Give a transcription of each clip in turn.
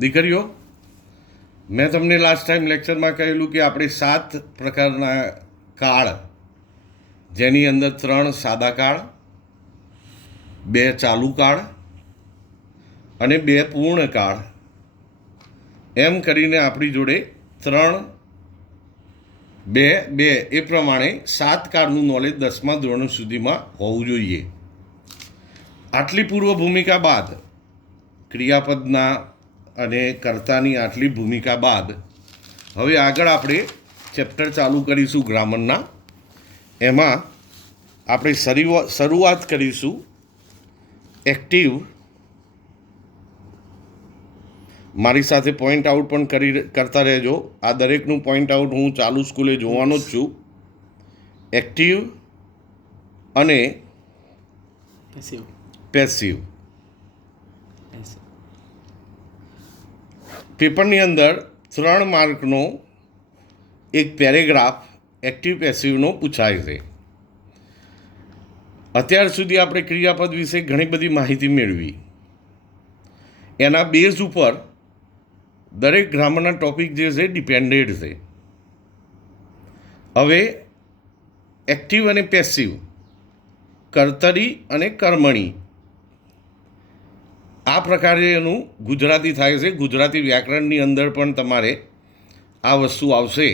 દીકરીઓ, મેં તમને લાસ્ટ ટાઈમ લેક્ચરમાં કહેલું કે આપણે 7 પ્રકારના કાળ, જેની અંદર 3 સાદા કાળ, 2 ચાલુ કાળ અને 2 પૂર્ણ કાળ, એમ કરીને આપણી જોડે 3, 2, 2 એ પ્રમાણે 7 કાળનું નોલેજ 10મા ધોરણ સુધીમાં હોવું જોઈએ. આટલી પૂર્વ ભૂમિકા બાદ, ક્રિયાપદના અને કર્તાની આટલી ભૂમિકા બાદ હવે આગળ આપણે ચેપ્ટર ચાલુ કરીશું ગ્રામરના. એમાં આપણે શરૂઆત કરીશું એક્ટિવ. મારી સાથે પોઈન્ટ આઉટ પણ કરતા રહેજો. આ દરેકનું પોઈન્ટ આઉટ હું ચાલુ સ્કૂલે જોવાનો જ છું. એક્ટિવ અને પેસિવ. પેપરની અંદર 3 માર્કનો એક પેરેગ્રાફ એક્ટિવ પેસિવનો પૂછાય છે. અત્યાર સુધી આપણે ક્રિયાપદ વિશે ઘણી બધી માહિતી મેળવી. એના બેઝ ઉપર દરેક ગ્રામરના ટોપિક જે છે ડિપેન્ડેડ છે. હવે એક્ટિવ અને પેસિવ, કર્તરી અને કર્મણી, આ પ્રકારે એનું ગુજરાતી થાય છે. ગુજરાતી વ્યાકરણની અંદર પણ તમારે આ વસ્તુ આવશે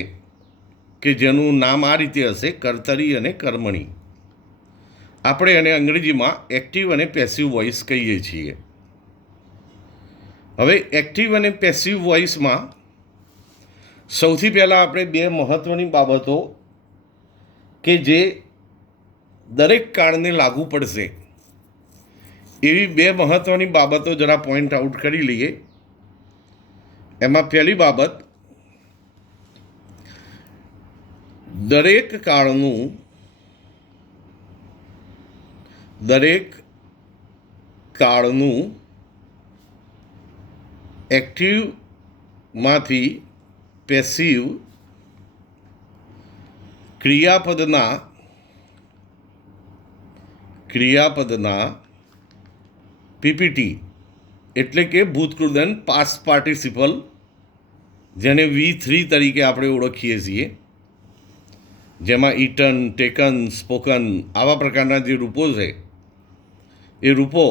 કે જેનું નામ આ રીતે હશે, કર્તરી અને કર્મણી. આપણે એને અંગ્રેજીમાં એક્ટિવ અને પેસિવ વોઇસ કહીએ છીએ. હવે એક્ટિવ અને પેસિવ વોઇસમાં સૌથી પહેલાં આપણે 2 મહત્ત્વની બાબતો કે જે દરેક કાળને લાગુ પડશે એવી 2 મહત્ત્વની બાબતો જરા પોઈન્ટ આઉટ કરી લઈએ. એમાં પહેલી બાબત, દરેક કાળનું એક્ટિવમાંથી પેસિવ ક્રિયાપદના પીપીટી એટલે કે ભૂતકૃદન પાસ્ટ પાર્ટિસિપલ, જેને V3 તરીકે આપણે ઓળખીએ છીએ, જેમાં ઇટન, ટેકન, સ્પોકન આવા પ્રકારના જે રૂપો છે એ રૂપો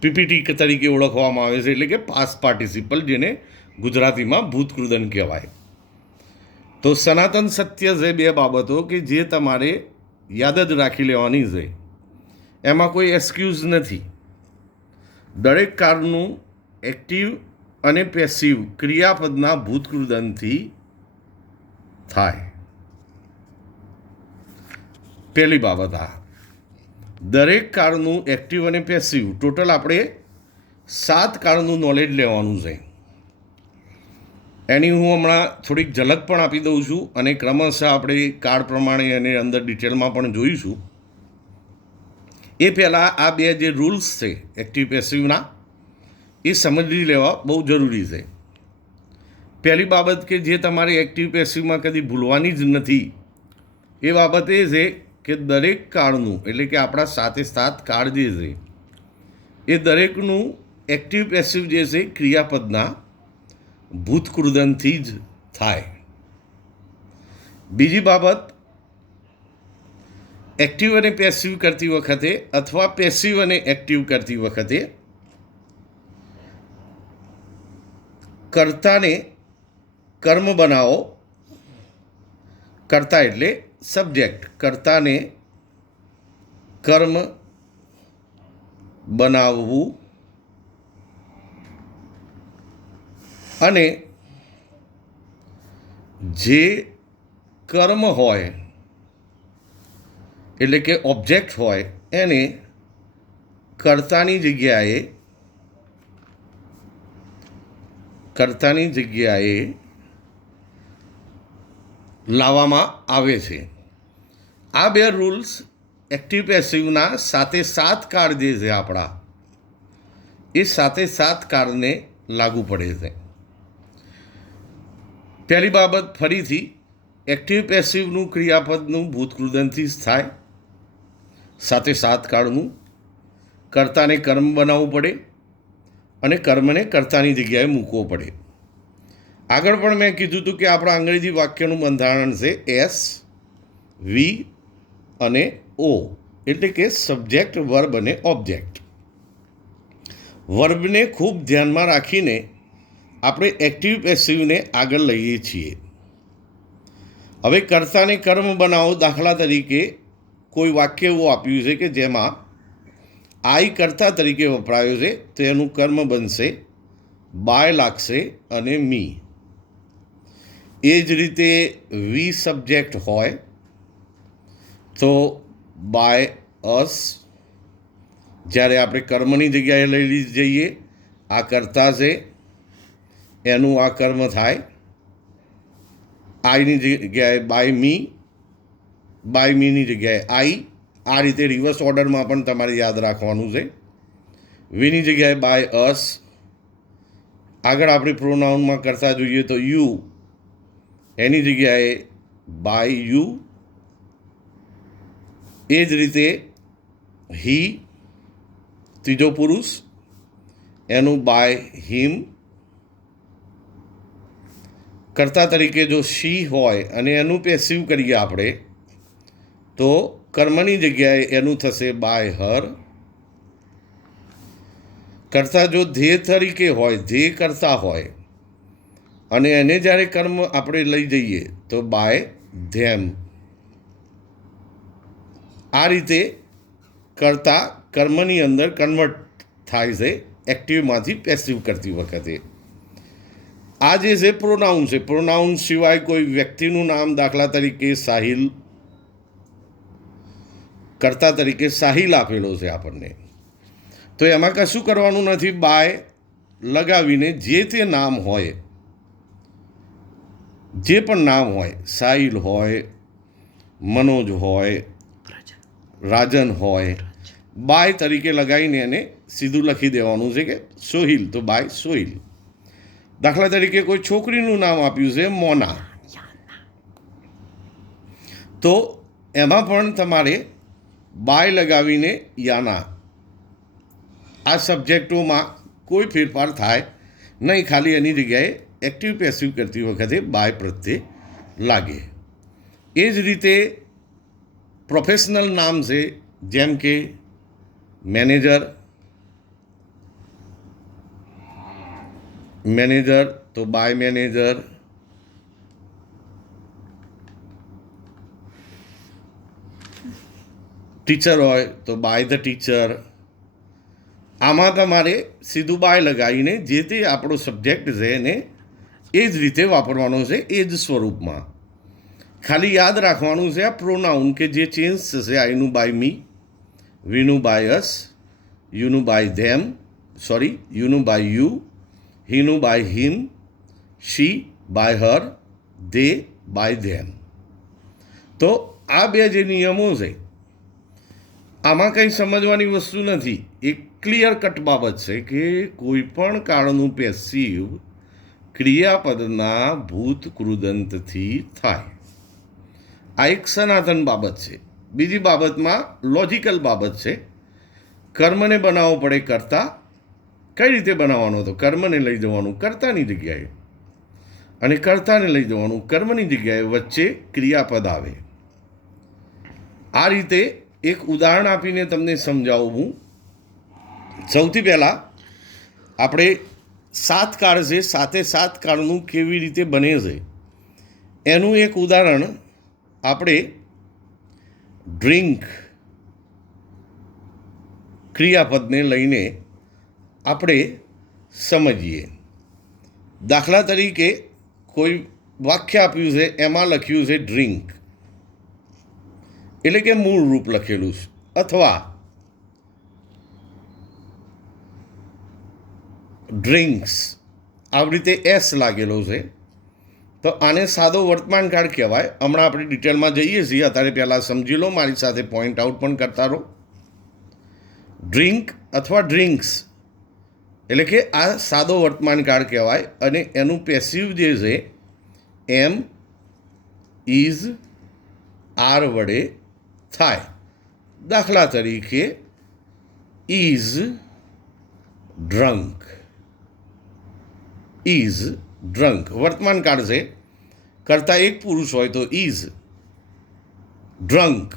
પીપીટી તરીકે ઓળખવામાં આવે છે. એટલે કે પાસ્ટ પાર્ટિસિપલ, જેને ગુજરાતીમાં ભૂતકૃદન કહેવાય. તો સનાતન સત્ય છે 2 બાબતો કે જે તમારે યાદ જ રાખી લેવાની છે. એમાં કોઈ એક્સક્યુઝ નથી. દરેક કાળનું એક્ટિવ અને પેસિવ ક્રિયાપદના ભૂતકૃદનથી થાય. પહેલી બાબત આ. દરેક કાળનું એક્ટિવ અને પેસિવ, ટોટલ આપણે 7 કાળનું નોલેજ લેવાનું છે. એની હું હમણાં થોડીક ઝલક પણ આપી દઉં છું અને ક્રમશઃ આપણે કાળ પ્રમાણે એને અંદર ડિટેલમાં પણ જોઈશું. એ પહેલાં આ 2 જે રૂલ્સ છે એક્ટિવ પેસિવના એ સમજી લેવા બહુ જરૂરી છે. પહેલી બાબત કે જે તમારે એક્ટિવ પેસિવમાં કદી ભૂલવાની જ નથી એ બાબત એ છે કે દરેક કાળનું, એટલે કે આપણા 7 કાળ જે છે એ દરેકનું એક્ટિવ પેસિવ જે છે ક્રિયાપદના ભૂતકૃદનથી જ થાય. બીજી બાબત, એક્ટિવ અને પેસિવ કરતી વખતે અથવા પેસિવ અને એક્ટિવ કરતી વખતે કર્તાને કર્મ બનાવો. કર્તા એટલે સબ્જેક્ટ. કર્તાને કર્મ બનાવવું અને જે કર્મ હોય એટલે કે ઓબ્જેક્ટ હોય એને કર્તાની જગ્યાએ લાવવામાં આવે છે. આ 2 રૂલ્સ એક્ટિવ પેસિવના 7 કાળ જે છે આપણા, એ 7 કાળને લાગુ પડે છે. પહેલી બાબત ફરીથી, એક્ટિવ પેસિવનું ક્રિયાપદનું ભૂતકૃદનથી જ થાય. 7 કાળનું કર્તાને કર્મ બનાવવું પડે અને કર્મને કર્તાની જગ્યાએ મૂકવો પડે. આગળ પણ મેં કીધું હતું કે આપણા અંગ્રેજી વાક્યનું બંધારણ છે એસ, વી અને ઓ, એટલે કે સબ્જેક્ટ, વર્બ અને ઓબ્જેક્ટ. વર્બને ખૂબ ધ્યાનમાં રાખીને આપણે એક્ટિવ પેસિવને આગળ લઈએ છીએ. હવે કર્તાને કર્મ બનાવો. દાખલા તરીકે કોઈ વાક્ય એવું આપ્યું છે કે જેમાં આઈ કર્તા તરીકે વપરાયો છે, તો એનું કર્મ બનશે બાય લાગશે અને મી. એ જ રીતે વી સબ્જેક્ટ હોય તો બાય અસ. જ્યારે આપણે કર્મની જગ્યાએ લઈ જઈએ, આ કર્તા છે એનું આ કર્મ થાય. આઈની જગ્યાએ બાય મી, બાય મીની જગ્યાએ આઈ. આ રીતે રિવર્સ ઓર્ડરમાં પણ તમારે યાદ રાખવાનું છે. વીની જગ્યાએ બાય અસ. આગળ આપણે પ્રોનાઉનમાં કરતા જોઈએ તો યુ, એની જગ્યાએ બાય યુ. એ જ રીતે હી ત્રીજો પુરુષ, એનું બાય હિમ. કર્તા તરીકે જો શી હોય અને એનું પેસિવ કરીએ આપણે તો કર્મની જગ્યાએ એનું થશે બાય હર. કર્તા જો ધ્યેય તરીકે હોય, ધ્યેય કરતા હોય અને એને જ્યારે કર્મ આપણે લઈ જઈએ તો બાય ધેમ. આ રીતે કર્તા કર્મની અંદર કન્વર્ટ થાય છે એક્ટિવમાંથી પેસિવ કરતી વખતે. આ જે છે પ્રોનાઉન છે. પ્રોનાઉન સિવાય કોઈ વ્યક્તિનું નામ, દાખલા તરીકે સાહિલ, કર્તા તરીકે સાહિલ આપેલો છે આપણને, તો એમાં કશું કરવાનું નથી. બાય લગાવીને જે તે નામ હોય, જે પણ નામ હોય, સાહિલ હોય, મનોજ હોય, રાજન હોય, બાય તરીકે લગાવીને એને સીધું લખી દેવાનું છે કે સોહિલ, તો બાય સોહિલ. દાખલા તરીકે કોઈ છોકરીનું નામ આપ્યું છે મોના, તો એમાં પણ તમારે બાય લગાવીને યાના. આ સબ્જેક્ટોમાં કોઈ ફેરફાર થાય નહીં, ખાલી એની જગ્યાએ એક્ટિવ પેસિવ કરતી વખતે બાય પ્રત્યે લાગે. એ જ રીતે પ્રોફેશનલ નામ છે, જેમ કે મેનેજર. મેનેજર તો બાય મેનેજર. ટીચર હોય તો બાય ધ ટીચર. આમાં તમારે સીધું બાય લગાવીને જે તે આપણો સબ્જેક્ટ છે એને એ જ રીતે વાપરવાનો છે, એ જ સ્વરૂપમાં. ખાલી યાદ રાખવાનું છે આ પ્રોનાઉન કે જે ચેન્જ થશે. આઈનું બાય મી, વીનું બાય અસ, યુનું બાય ધેમ, યુનું બાય યુ, હીનું by him, she by her, they by them. તો આ બે જે નિયમો છે આમાં કંઈ સમજવાની વસ્તુ નથી. એક ક્લિયર કટ બાબત છે કે કોઈ પણ કાળનું પેસિવ ક્રિયાપદના ભૂત કૃદંતથી થાય. આ એક સનાતન બાબત છે. બીજી બાબતમાં લોજિકલ બાબત છે. કર્મને બનાવવો પડે કર્તા. કઈ રીતે બનાવવાનો હતો? કર્મને લઈ જવાનું કર્તાની જગ્યાએ અને કર્તાને લઈ જવાનું કર્મની જગ્યાએ, વચ્ચે ક્રિયાપદ આવે. આ રીતે એક ઉદાહરણ આપીને તમને સમજાવું. સૌથી પહેલાં આપણે સાત કાળ છે, સાતે સાત કાળનું કેવી રીતે બને છે એનું એક ઉદાહરણ આપણે ડ્રિંક ક્રિયાપદને લઈને આપણે સમજીએ. દાખલા તરીકે કોઈ વાક્ય આપ્યું છે, એમાં લખ્યું છે ડ્રિંક, એટલે કે મૂળ રૂપ લખેલું છે, અથવા ડ્રિંક્સ આવી રીતે એસ લાગેલો છે, તો આને સાદો વર્તમાન કાળ કહેવાય. હમણાં આપણે ડિટેલમાં જઈએ છીએ, અત્યારે પહેલાં સમજી લો, મારી સાથે પોઈન્ટ આઉટ પણ કરતા રહો. ડ્રિંક અથવા ડ્રિંક્સ એટલે કે આ સાદો વર્તમાન કાળ કહેવાય અને એનું પેસિવ જે છે એમ, ઇઝ, આર વડે થાય. દાખલા તરીકે ઇઝ ડ્રંક. Is drunk. વર્તમાન કાળ છે, કરતા એક પુરુષ હોય તો ઇઝ ડ્રંક.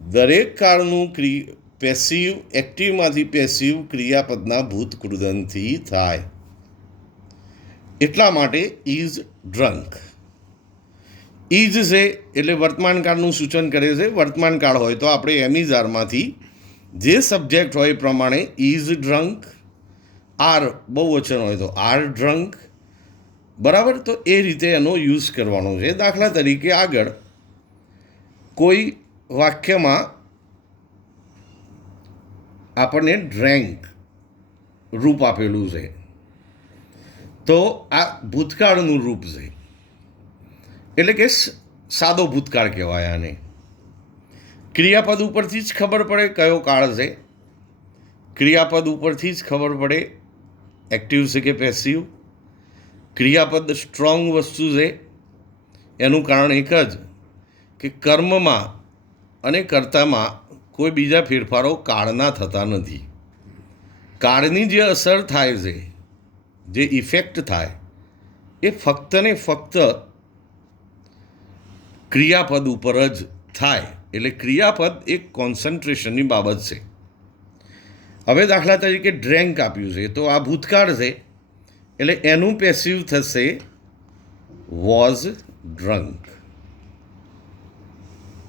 દરેક કાળનું પેસિવ એક્ટિવમાંથી પેસિવ ક્રિયાપદના ભૂતકૃદંતથી થાય, એટલા માટે ઇઝ ડ્રંક. ઇઝ છે એટલે વર્તમાન કાળનું સૂચન કરે છે. વર્તમાન કાળ હોય તો આપણે એમિઝારમાંથી જે સબ્જેક્ટ હોય એ પ્રમાણે ઇઝ ડ્રંક, આર બહુવચન હોય તો આર ડ્રંક, બરાબર. તો એ રીતે એનો યુઝ કરવાનો છે. દાખલા તરીકે આગળ કોઈ વાક્યમાં આપણને ડ્રેન્ક રૂપ આપેલું છે, તો આ ભૂતકાળનું રૂપ છે, એટલે કે સાદો ભૂતકાળ કહેવાય આને. ક્રિયાપદ ઉપરથી જ ખબર પડે કયો કાળ છે. ક્રિયાપદ ઉપરથી જ ખબર પડે એક્ટિવ છે કે પેસિવ. ક્રિયાપદ સ્ટ્રોંગ વસ્તુ છે. એનું કારણ એક જ કે કર્મમાં અને કર્તામાં કોઈ બીજા ફેરફારો કાળના થતા નથી. કાળની જે અસર થાય છે, જે ઇફેક્ટ થાય, એ ફક્ત ને ફક્ત ક્રિયાપદ ઉપર જ થાય. એટલે ક્રિયાપદ એક કોન્સન્ટ્રેશનની બાબત છે. હવે દાખલા તરીકે ડ્રેન્ક આપ્યું છે, તો આ ભૂતકાળ છે, એટલે એનું પેસિવ થશે વોઝ ડ્રંક.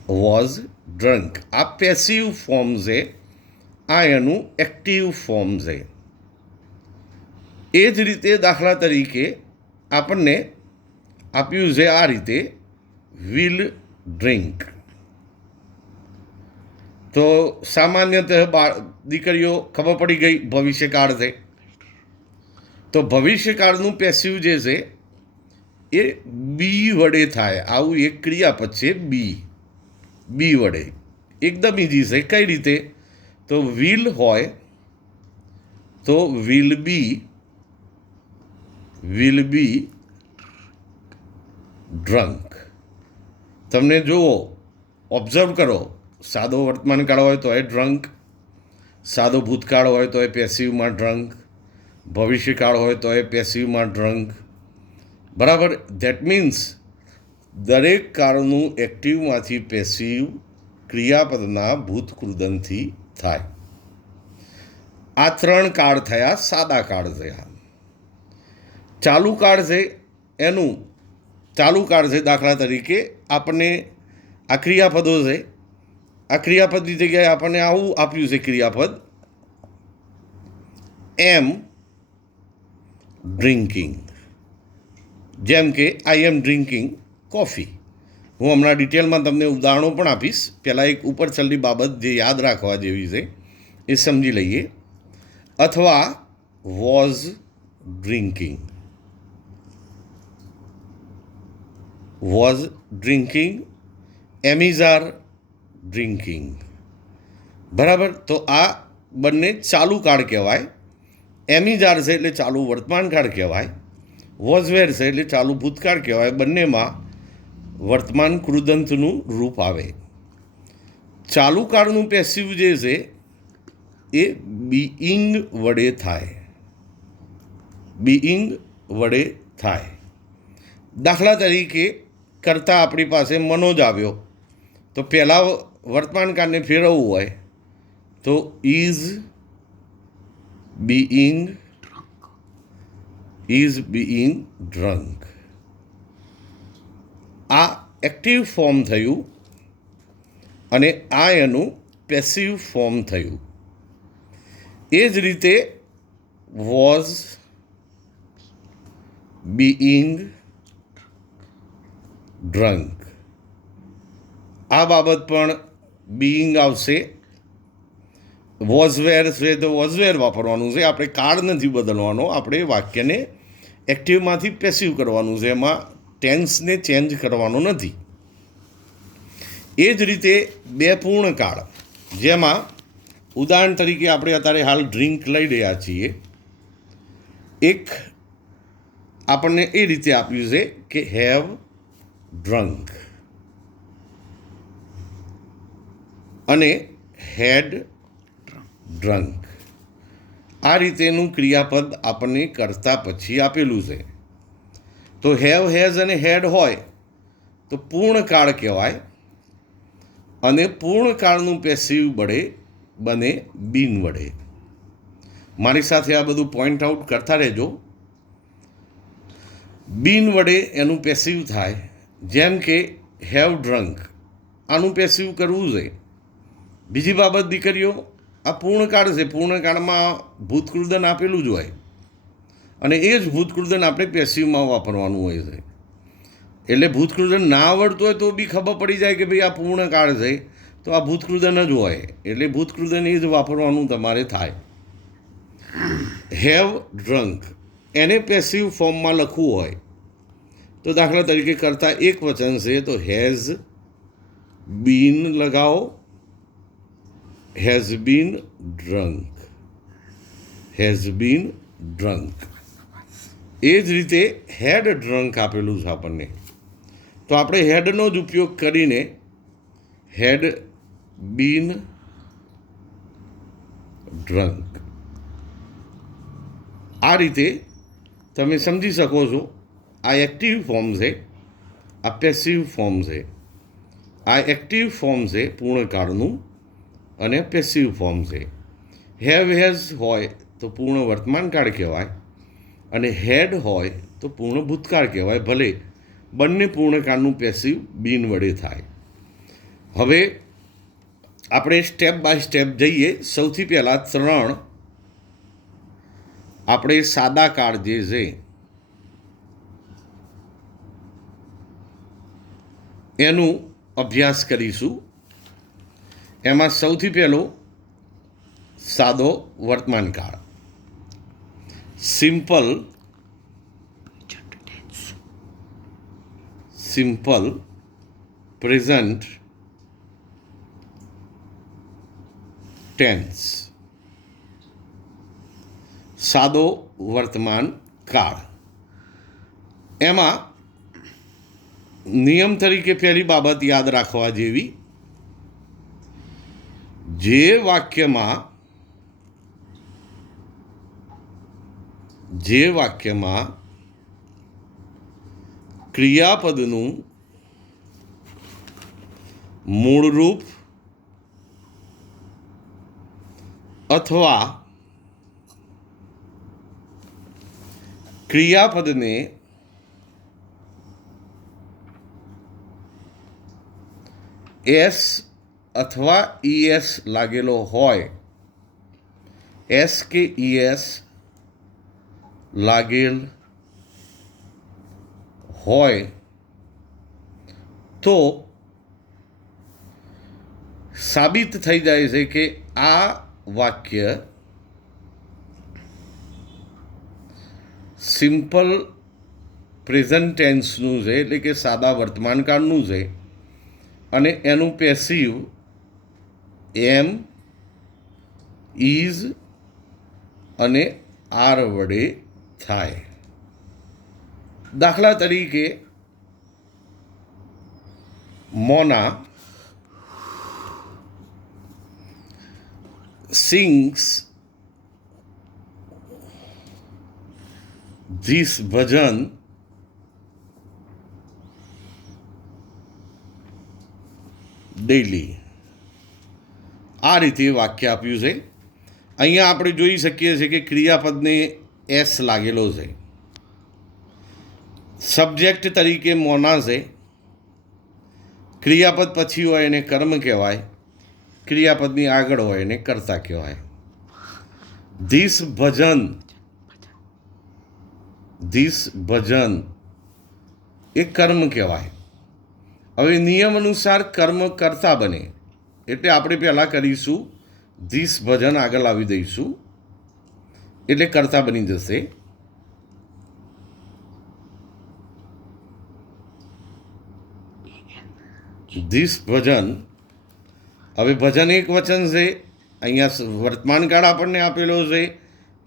વોઝ ડ્રંક આ પેસિવ ફોર્મ છે, આ એનું એક્ટિવ ફોર્મ છે. એ જ રીતે દાખલા તરીકે આપણને આપ્યું છે આ રીતે વિલ ડ્રિંક. તો સામાન્યતઃ દીકરીઓ ખબર પડી ગઈ ભવિષ્યકાળ છે, તો ભવિષ્યકાળનું પેસિવ જે છે એ બી વડે થાય. આવું એક ક્રિયાપદ છે બી. બી વડે એકદમ ઇઝી છે. કઈ રીતે? તો વિલ હોય તો વિલ બી ડ્રંક. તમને જુઓ, ઓબ્ઝર્વ કરો, સાદો વર્તમાન કાળ હોય તો એ ડ્રંક, સાદો ભૂતકાળ હોય તો એ પેસિવમાં ડ્રંક, ભવિષ્યકાળ હોય તો એ પેસિવમાં ડ્રંક, બરાબર. ધેટ મીન્સ દરેક કાળનું એક્ટિવમાંથી પેસિવ ક્રિયાપદના ભૂતકૃદંતથી થાય. આ 3 કાળ થયા, સાદા કાળ થયા. ચાલુ કાળ છે, એનું ચાલુ કાળ છે. દાખલા તરીકે આપણને આ ક્રિયાપદો છે, આ ક્રિયાપદની જગ્યાએ આપણને આવું આપ્યું છે ક્રિયાપદ એમ ડ્રિંકિંગ. જેમ કે આઈ એમ ડ્રિંકિંગ કોફી. હું હમણાં ડિટેલમાં તમને ઉદાહરણો પણ આપીશ. પહેલાં એક ઉપર છેલ્લી બાબત જે યાદ રાખવા જેવી છે એ સમજી લઈએ. અથવા was drinking, was drinking, એમિઝાર drinking, બરાબર. તો આ બંને ચાલુ કાળ કહેવાય. એમિઝાર છે એટલે ચાલુ વર્તમાન કાળ કહેવાય. વોઝવેર છે એટલે ચાલુ ભૂતકાળ કહેવાય. બંનેમાં વર્તમાન કૃદંતનું રૂપ આવે. ચાલુ કાળનું પેસિવ જે છે એ બીઈંગ વડે થાય. બીઈંગ વડે થાય. દાખલા તરીકે કરતાં આપણી પાસે મનોજ આવ્યો, તો પહેલાં વર્તમાન કાળને ફેરવવું હોય તો ઇઝ બીઈંગ ડ્રંક. આ એક્ટિવ ફોર્મ થયું અને આ એનું પેસિવ ફોર્મ થયું. એ જ રીતે વોઝ બીઈંગ ડ્રંક. આ બાબત પણ બીઈંગ આવશે. વોઝવેર છે તો વોઝવેર વાપરવાનું છે. આપણે કાળ નથી બદલવાનો, આપણે વાક્યને એક્ટિવમાંથી પેસિવ કરવાનું છે. એમાં ટેન્સને ચેન્જ કરવાનો નથી. એ જ રીતે બે પૂર્ણકાળ, જેમાં ઉદાહરણ તરીકે આપણે અત્યારે હાલ ડ્રિંક લઈ રહ્યા છીએ. એક આપણને એ રીતે આપ્યું છે કે હેવ ડ્રંક અને હેડ ડ્રંક. આ રીતેનું ક્રિયાપદ આપણને કરતા પછી આપેલું છે. તો હેવ, હેઝ અને હેડ હોય તો પૂર્ણકાળ કહેવાય, અને પૂર્ણકાળનું પેસિવ બને બીન વડે. મારી સાથે આ બધું પોઈન્ટ આઉટ કરતા રહેજો. બીન વડે એનું પેસિવ થાય. જેમ કે હેવ ડ્રંક, આનું પેસિવ કરવું છે. બીજી બાબત દીકરીઓ, આ પૂર્ણકાળ છે, પૂર્ણકાળમાં ભૂતકૃદન આપેલું જ હોય, અને એ જ ભૂતકૃદન આપણે પેસિવમાં વાપરવાનું હોય છે. એટલે ભૂતકૃદન ના આવડતું હોય તો બી ખબર પડી જાય કે ભાઈ આ પૂર્ણકાળ છે, તો આ ભૂતકૃદન જ હોય, એટલે ભૂતકૃદન એ જ વાપરવાનું તમારે થાય. હેવ ડ્રંક, એને પેસિવ ફોર્મમાં લખવું હોય તો દાખલા તરીકે કરતા એક વચન છે તો હેઝ બીન લગાવો, has been drunk, has been drunk. એ જ રીતે હેડ ડ્રંક આપેલું છે આપણને, તો આપણે હેડનો જ ઉપયોગ કરીને હેડ બીન ડ્રંક, આ રીતે તમે સમજી શકો છો. આ એક્ટિવ ફોર્મ છે, આ પેસિવ ફોર્મ છે. આ એક્ટિવ ફોર્મ છે પૂર્ણકાળનું, અને પેસિવ ફોર્મ છે. હેવ, હેઝ હોય તો પૂર્ણ વર્તમાનકાળ કહેવાય, અને હેડ હોય તો પૂર્ણ ભૂતકાળ કહેવાય, ભલે બંને પૂર્ણકાળનું પેસિવ બીન વડે થાય. હવે આપણે સ્ટેપ બાય સ્ટેપ જઈએ. સૌથી પહેલાં 3 આપણે સાદા કાળ જે છે એનું અભ્યાસ કરીશું. એમાં સૌથી પહેલો સાદો વર્તમાન કાળ, સિમ્પલ પ્રેઝન્ટ ટેન્સ. સાદો વર્તમાન કાળ. એમાં નિયમ તરીકે પહેલી બાબત યાદ રાખવા જેવી, જે વાક્યમાં ક્રિયાપદનું મૂળરૂપ અથવા ક્રિયાપદને એસ અથવા ઈએસ લાગેલો હોય, એસ કે ઈએસ લાગેલ હોય તો સાબિત થઈ જાય છે કે આ વાક્ય સિમ્પલ પ્રેઝન્ટ ટેન્સનું છે, એટલે કે સાદા વર્તમાનકાળનું છે, અને એનું પેસિવ એમ, ઇઝ અને આર વડે થાય. દાખલા તરીકે મોના સિંગ્સ ધીસ ભજન ડેઇલી. આ રીતે વાક્ય આપ્યું છે. અહીંયા આપણે જોઈ શકીએ છીએ કે ક્રિયાપદને એસ લાગેલો છે. સબ્જેક્ટ તરીકે મોના છે. ક્રિયાપદ પછી હોય એને કર્મ કહેવાય, ક્રિયાપદની આગળ હોય એને કર્તા કહેવાય. ધીસ ભજન એ કર્મ કહેવાય. હવે નિયમ અનુસાર કર્મ કર્તા બને, એટલે આપણે પહેલાં કરીશું ધીસ ભજન આગળ લાવી દઈશું, એટલે કર્તા બની જશે. ધીસ ભજન. હવે ભજન એક વચન છે, અહીંયા વર્તમાન કાળ આપણને આપેલો છે,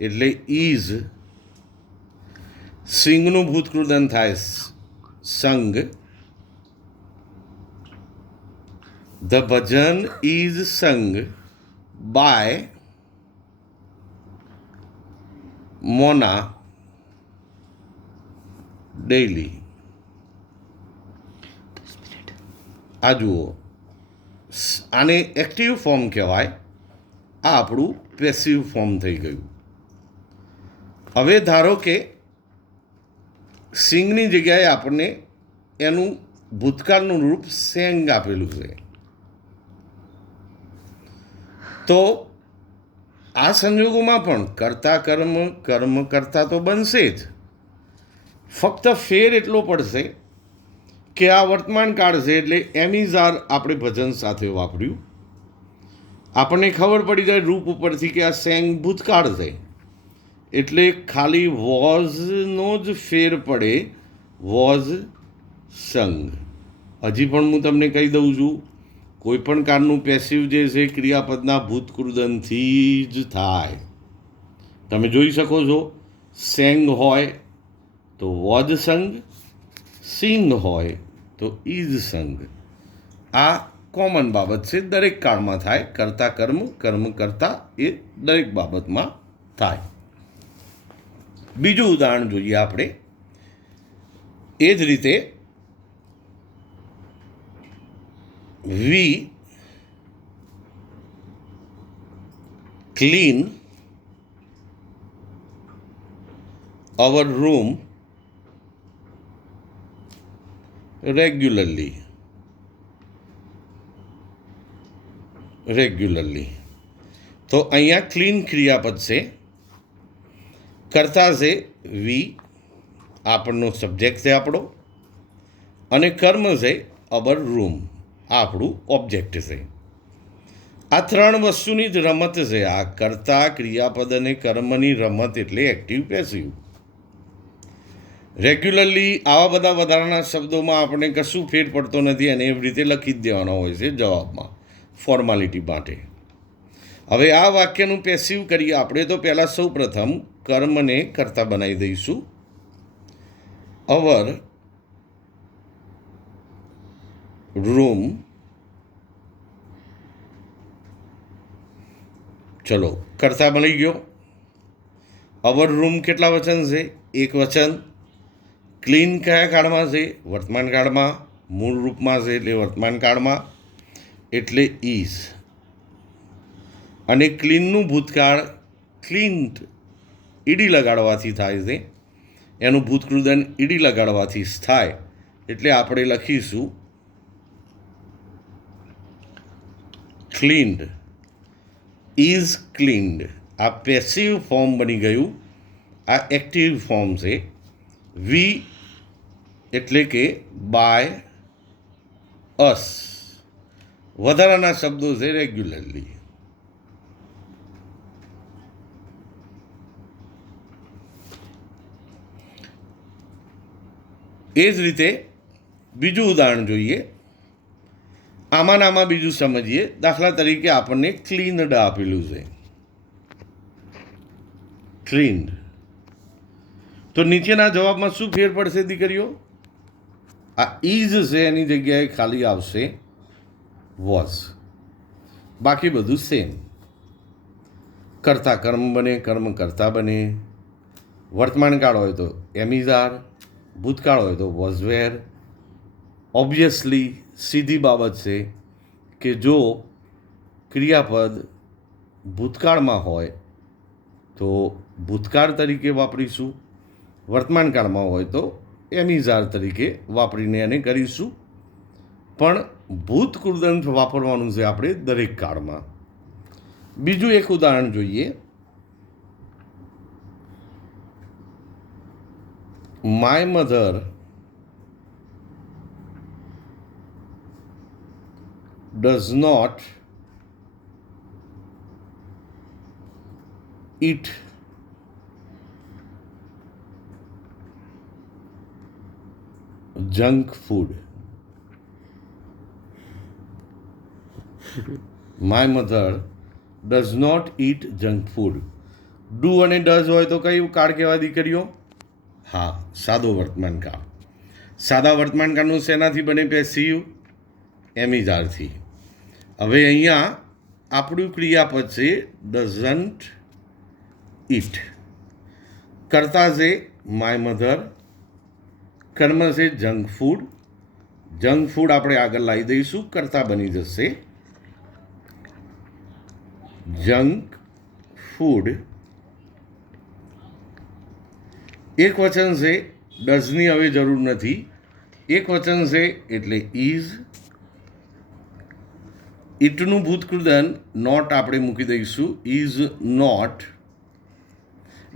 એટલે ઇઝ. સિંગનું ભૂતકૃદન થાય સંગ. The bhajan is sung by Mona daily. આ જુઓ, આને એક્ટિવ ફોર્મ કહેવાય. આ આપણું પેસિવ ફોર્મ થઈ ગયું. હવે ધારો કે સિંગની જગ્યાએ આપણને એનું ભૂતકાળનું રૂપ સેંગ આપેલું છે, તો આ સંજોગોમાં પણ કર્તા કર્મ કર્મ કરતા તો બનશે જ. ફક્ત ફેર એટલો પડશે કે આ વર્તમાન કાળ છે એટલે એમિઝાર આપણે ભજન સાથે વાપર્યું. આપણને ખબર પડી જાય રૂપ ઉપરથી કે આ સેંગ ભૂતકાળ છે, એટલે ખાલી વોઝનો જ ફેર પડે, વોઝ સંગ. હજી પણ હું તમને કહી દઉં છું, કોઈ પણ કાળનું પેસિવ જે છે ક્રિયાપદના ભૂતકૃદનથી જ થાય. તમે જોઈ શકો છો, સેંગ હોય તો વોઝ સંગ, સિંગ હોય તો ઇઝ સંગ. આ કોમન બાબત છે, દરેક કાળમાં થાય. કરતા કર્મ કર્મ કરતા એ દરેક બાબતમાં થાય. બીજું ઉદાહરણ જોઈએ આપણે. એ જ રીતે વી ક્લીન અવર રૂમ રેગ્યુલરલી. તો અહીંયા ક્લીન ક્રિયાપદ છે, કરતા છે વી, આપણનો સબ્જેક્ટ છે આપણો, અને કર્મ છે અવર રૂમ, આ આપણું ઓબ્જેક્ટ છે. આ ત્રણ વસ્તુની જ રમત છે. આ કર્તા, ક્રિયાપદ અને કર્મની રમત એટલે એક્ટિવ પેસિવ. રેગ્યુલરલી આવા બધા વધારાના શબ્દોમાં આપણે કશું ફેર પડતો નથી, અને એવી રીતે લખી જ દેવાનો હોય છે જવાબમાં, ફોર્માલિટી માટે. હવે આ વાક્યનું પેસિવ કરીએ આપણે તો પહેલાં સૌ પ્રથમ કર્મને કર્તા બનાવી દઈશું. અવર રૂમ, ચલો કર્તા બની ગયો. અવર રૂમ કેટલા વચન છે? એક વચન. ક્લીન કયા કાળમાં છે? વર્તમાન કાળમાં. મૂળ રૂપમાં છે એટલે વર્તમાન કાળમાં, એટલે ઇઝ. અને ક્લીનનું ભૂતકાળ ક્લીન્ડ ઈડી લગાડવાથી થાય છે, એનું ભૂતકૃદન ઈડી લગાડવાથી જ થાય, એટલે આપણે લખીશું ક્લીન્ડ, ઇઝ ક્લીન્ડ. આ પેસિવ ફોર્મ બની ગયું. આ એક્ટિવ ફોર્મ છે. વી એટલે કે બાય અસ. વધારાના શબ્દો છે રેગ્યુલરલી. એ જ રીતે બીજું ઉદાહરણ જોઈએ. આમાં બીજું સમજીએ. દાખલા તરીકે આપણને ક્લીનડ આપેલું છે, ક્લીન્ડ. તો નીચેના જવાબમાં શું ફેર પડશે દીકરીઓ? આ ઇઝ છે એની જગ્યાએ ખાલી આવશે વોઝ, બાકી બધું સેમ. કરતા કર્મ બને, કર્મ કરતા બને. વર્તમાન કાળ હોય તો એમિઝાર, ભૂતકાળ હોય તો વોઝ વેર. ઓબ્વિયસલી સીધી બાબત છે કે જો ક્રિયાપદ ભૂતકાળમાં હોય તો ભૂતકાળ તરીકે વાપરીશું, વર્તમાન કાળમાં હોય તો એમિઝાર તરીકે વાપરીને એને કરીશું. પણ ભૂતકૃદંત વાપરવાનું છે આપણે દરેક કાળમાં. બીજું એક ઉદાહરણ જોઈએ. My mother does not eat junk food. My mother does not eat junk food. Do અને ડઝ હોય તો કયું કાળ કહેવાય દીકરીઓ? હા, સાદો વર્તમાન કાળ. સાદા વર્તમાન કાળનું શેનાથી બને પેસિવ? એમિઝારથી. હવે અહીંયા આપણું ક્રિયાપદ છે ડઝન્ટ ઇટ. कर्ता से माय मधर, कर्म से जंक फूड આપણે આગળ લાવી દઈશું, કર્તા બની જશે જંક ફૂડ. એક વચન છે, ડઝની હવે જરૂર નથી. એક વચન છે એટલે ઇઝ. ઇટનું ભૂતકૃદન નોટ આપણે મૂકી દઈશું, ઇઝ નોટ.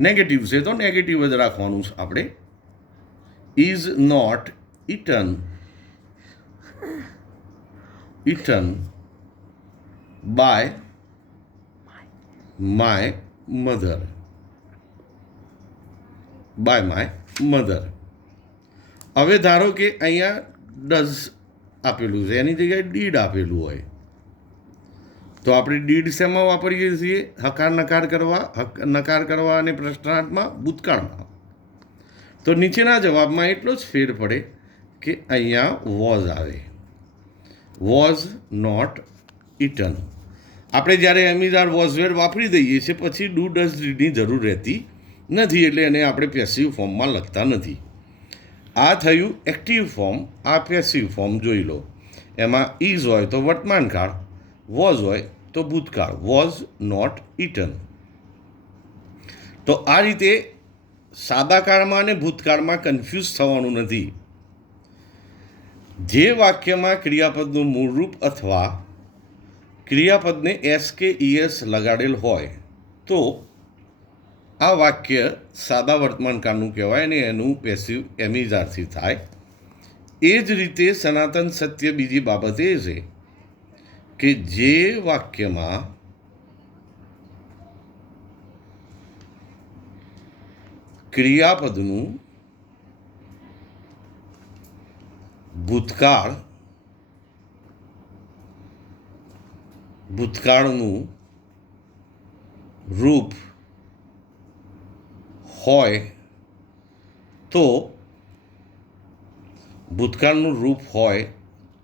નેગેટિવ છે તો નેગેટિવ જ રાખવાનું છે આપણે. Is not eaten by my mother. હવે ધારો કે અહીંયા ડઝ આપેલું છે, એની જગ્યાએ ડીડ આપેલું હોય તો આપણે ડીડ શેમાં વાપરીએ છીએ? નકાર કરવા અને પ્રશ્નાર્થમાં, ભૂતકાળમાં. તો નીચેના જવાબમાં એટલો જ ફેર પડે કે અહીંયા વોઝ આવે, વોઝ નોટ ઇટન. આપણે જ્યારે એમિઝાર વોઝવેર વાપરી દઈએ છીએ પછી ડુ ડઝ ડીડની જરૂર રહેતી નથી, એટલે એને આપણે પેસિવ ફોર્મમાં લખતા નથી. આ થયું એક્ટિવ ફોર્મ. આ પેસિવ ફોર્મ જોઈ લો. એમાં ઇઝ હોય તો વર્તમાન કાળ, વોઝ હોય તો ભૂતકાળ, વોઝ નોટ ઇટન. તો આ રીતે સાદા કાળમાં અને ભૂતકાળમાં કન્ફ્યુઝ થવાનું નથી. જે વાક્યમાં ક્રિયાપદનું મૂળરૂપ અથવા ક્રિયાપદને એસ કે ઈએસ લગાડેલ હોય તો આ વાક્ય સાદા વર્તમાનકાળનું કહેવાય અને એનું પેસિવ એમિઝારથી થાય. એ જ રીતે સનાતન સત્ય બીજી બાબત એ છે કે જે વાક્યમાં ક્રિયાપદનું ભૂતકાળનું રૂપ હોય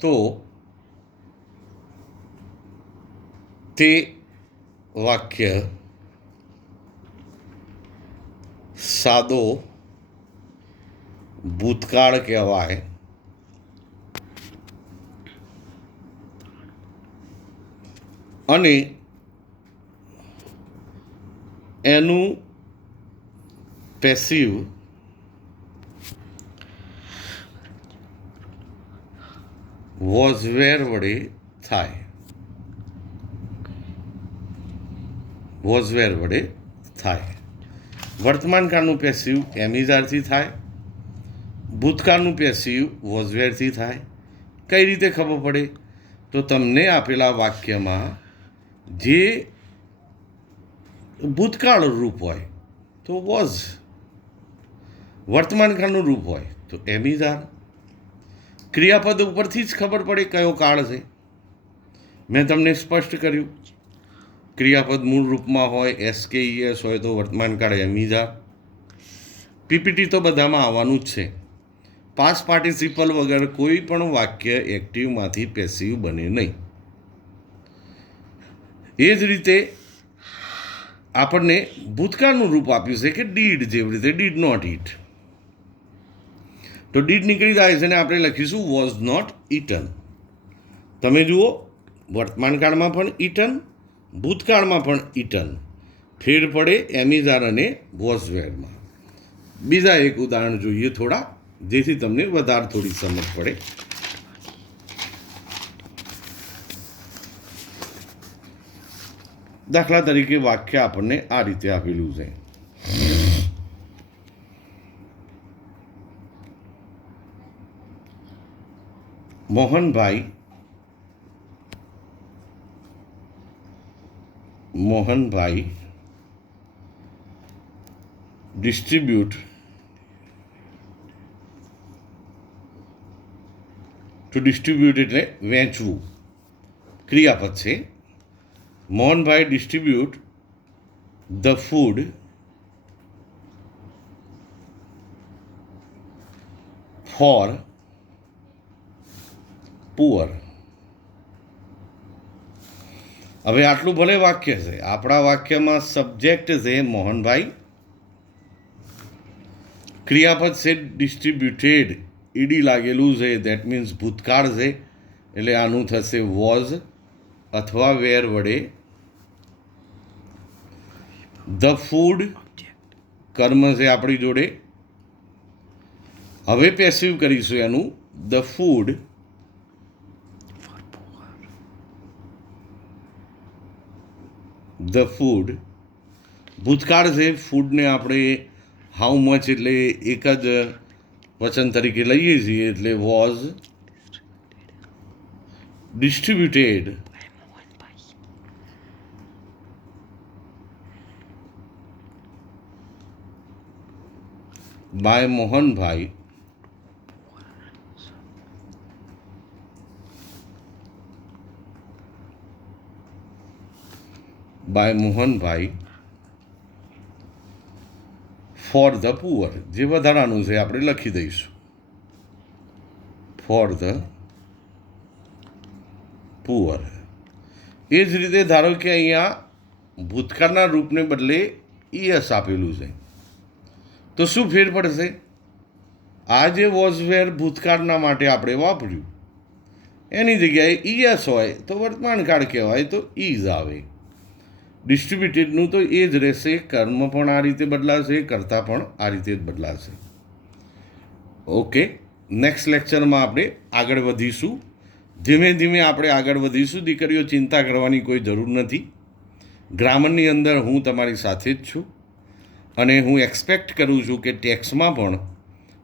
તો તે વાક્ય સાદો ભૂતકાળ કહેવાય. અને એનું પેસિવ વોઝવેર વડે થાય. વર્તમાનકાળનું પેસિવ એમિઝારથી થાય, ભૂતકાળનું પેસિવ વોઝવેરથી થાય. કઈ રીતે ખબર પડે? તો તમને આપેલા વાક્યમાં જે ભૂતકાળ રૂપ હોય તો વોઝ, વર્તમાનકાળનું રૂપ હોય તો એમિઝાર. ક્રિયાપદ ઉપરથી જ ખબર પડે કયો કાળ છે. મેં તમને સ્પષ્ટ કર્યું, ક્રિયાપદ મૂળ રૂપમાં હોય, એસ કે ઈએસ હોય તો વર્તમાનકાળ એમિઝાર. પીપીટી તો બધામાં આવવાનું જ છે. પાસ્ટ પાર્ટિસિપલ વગર કોઈ પણ વાક્ય એક્ટિવમાંથી પેસિવ બને નહીં. એ જ રીતે આપણને ભૂતકાળનું રૂપ આપ્યું છે કે ડીડ, જેવી રીતે ડીડ નોટ ઇટ. તો ડીડ નીકળી જાય છે ને આપણે લખીશું વોઝ નોટ ઇટન. તમે જુઓ, વર્તમાનકાળમાં પણ ઇટન, ભૂતકાળમાં પણ ઇટન. ફેર પડે એમિઝાર અને વોઝવેરમાં. બીજા એક ઉદાહરણ જોઈએ થોડા, જેથી તમને વધારે થોડી સમજ પડે. દાખલા તરીકે વાક્ય આપણને આ રીતે આપેલું છે. મોહનભાઈ ડિસ્ટ્રીબ્યુટ એટલે વેચવું, ક્રિયાપદ છે. Mohanbhai distribute the food for poor. હવે આટલું ભલે વાક્ય છે, આપણા વાક્યમાં સબ્જેક્ટ છે મોહનભાઈ ક્રિયાપદ છે ડિસ્ટ્રીબ્યુટેડ, ઈડી લાગેલું છે, દેટ મીન્સ ભૂતકાળ છે, એટલે આનું થશે વોઝ અથવા વેર વડે. ધ ફૂડ કર્મ છે આપણી જોડે. હવે પેસિવ કરીશું એનું. ધ ફૂડ ભૂતકાળ છે. ફૂડને આપણે હાઉ મચ એટલે એક જ વચન તરીકે લઈએ છીએ, એટલે was distributed by Mohanbhai for the poor. જે વધારાનું છે આપણે લખી દઈશું, ફોર ધ પુઅર. એ જ રીતે ધારો કે અહીંયા ભૂતકાળના રૂપને બદલે ઈયસ આપેલું છે, તો શું ફેર પડશે? આ જે વોઝ વેર ભૂતકાળના માટે આપણે વાપર્યું, એની જગ્યાએ ઈયસ હોય તો વર્તમાન કાળ કહેવાય, તો ઇઝ આવે. ડિસ્ટ્રીબ્યુટેડનું તો એ જ રહેશે. કર્મ પણ આ રીતે બદલાશે, કર્તા પણ આ રીતે જ બદલાશે. ઓકે, નેક્સ્ટ લેક્ચરમાં આપણે આગળ વધીશું. ધીમે ધીમે આપણે આગળ વધીશું. દીકરીઓ, ચિંતા કરવાની કોઈ જરૂર નથી. ગ્રામરની અંદર હું તમારી સાથે જ છું, અને હું એક્સપેક્ટ કરું છું કે ટેક્સમાં પણ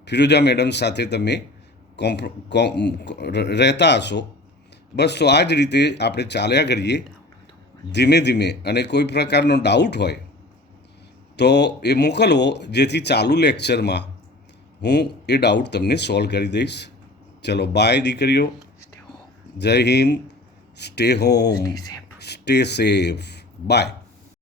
ફિરોજા મેડમ સાથે તમે રહેતા હશો. બસ, તો આ જ રીતે આપણે ચાલ્યા કરીએ ધીમે ધીમે. અને કોઈ પ્રકારનો ડાઉટ હોય તો એ મોકલવો, જેથી ચાલુ લેક્ચરમાં હું એ ડાઉટ તમને સોલ્વ કરી દઈશ. ચલો, બાય દીકરીઓ. જય Hind. Stay home, stay safe. By.